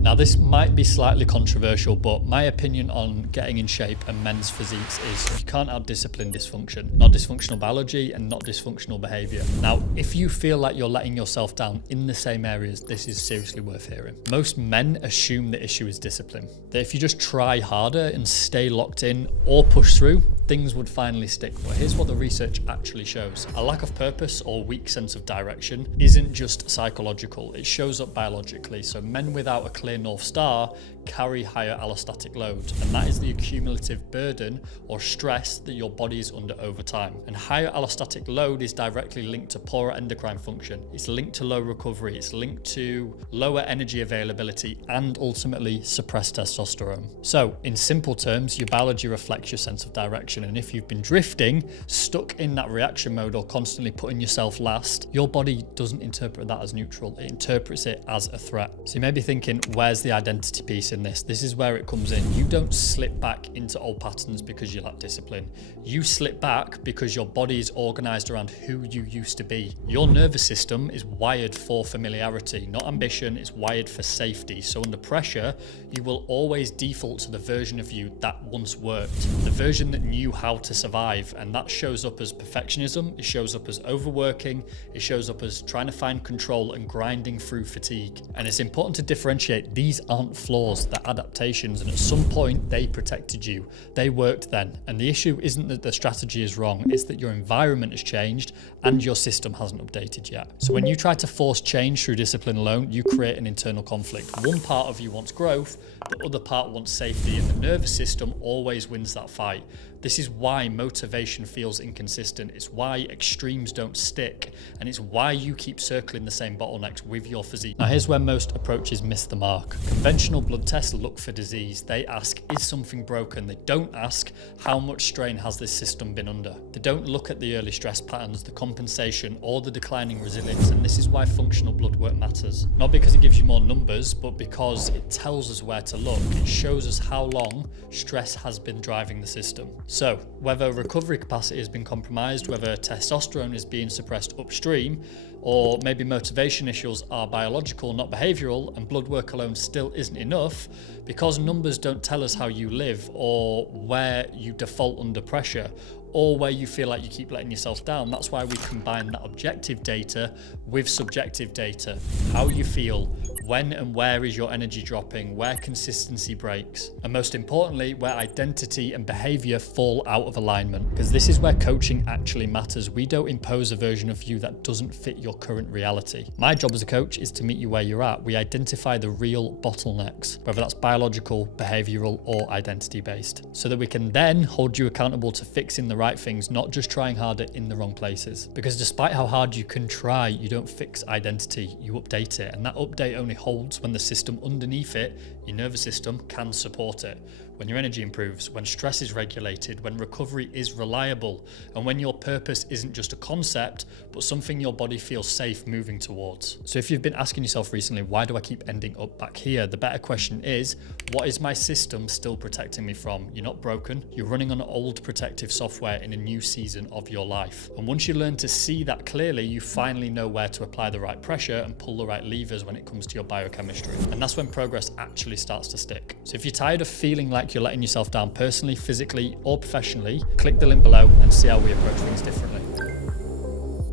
Now, this might be slightly controversial, but my opinion on getting in shape and men's physiques is you can't out-discipline dysfunction. Not dysfunctional biology and not dysfunctional behaviour. Now, if you feel like you're letting yourself down in the same areas, this is seriously worth hearing. Most men assume the issue is discipline. That if you just try harder and stay locked in or push through, things would finally stick. But here's what the research actually shows. A lack of purpose or weak sense of direction isn't just psychological, it shows up biologically. So men without a clear North Star carry higher allostatic load, and that is the accumulative burden or stress that your body is under over time. And higher allostatic load is directly linked to poorer endocrine function. It's linked to low recovery, it's linked to lower energy availability, and ultimately suppressed testosterone. So in simple terms, your biology reflects your sense of direction, and if you've been drifting, stuck in that reaction mode or constantly putting yourself last, your body doesn't interpret that as neutral, it interprets it as a threat. So you may be thinking, where's the identity piece in this? This is where it comes in. You don't slip back into old patterns because you lack discipline. You slip back because your body is organized around who you used to be. Your nervous system is wired for familiarity, not ambition. It's wired for safety. So under pressure, you will always default to the version of you that once worked, the version that knew how to survive. And that shows up as perfectionism. It shows up as overworking. It shows up as trying to find control and grinding through fatigue. And it's important to differentiate. These aren't flaws, they're adaptations, and at some point they protected you. They worked then. And the issue isn't that the strategy is wrong, it's that your environment has changed and your system hasn't updated yet. So when you try to force change through discipline alone, you create an internal conflict. One part of you wants growth, the other part wants safety, and the nervous system always wins that fight. This is why motivation feels inconsistent. It's why extremes don't stick, and it's why you keep circling the same bottlenecks with your physique. Now, here's where most approaches miss the mark. Conventional blood tests look for disease. They ask, is something broken? They don't ask, how much strain has this system been under? They don't look at the early stress patterns, the compensation, or the declining resilience, and this is why functional blood work matters. Not because it gives you more numbers, but because it tells us where to look. It shows us how long stress has been driving the system. So whether recovery capacity has been compromised, whether testosterone is being suppressed upstream, or maybe motivation issues are biological, not behavioural, and blood work alone still isn't enough, because numbers don't tell us how you live or where you default under pressure, or where you feel like you keep letting yourself down. That's why we combine that objective data with subjective data. How you feel, when and where is your energy dropping, where consistency breaks, and most importantly, where identity and behavior fall out of alignment. Because this is where coaching actually matters. We don't impose a version of you that doesn't fit your current reality. My job as a coach is to meet you where you're at. We identify the real bottlenecks, whether that's biological, behavioral, or identity based, so that we can then hold you accountable to fixing the right things, not just trying harder in the wrong places. Because despite how hard you can try, you don't fix identity, you update it. And that update only holds when the system underneath it, your nervous system, can support it. When your energy improves, when stress is regulated, when recovery is reliable, and when your purpose isn't just a concept, but something your body feels safe moving towards. So if you've been asking yourself recently, why do I keep ending up back here? The better question is, what is my system still protecting me from? You're not broken. You're running on old protective software in a new season of your life. And once you learn to see that clearly, you finally know where to apply the right pressure and pull the right levers when it comes to your biochemistry. And that's when progress actually starts to stick. So if you're tired of feeling like you're letting yourself down personally, physically, or professionally, click the link below and see how we approach things differently.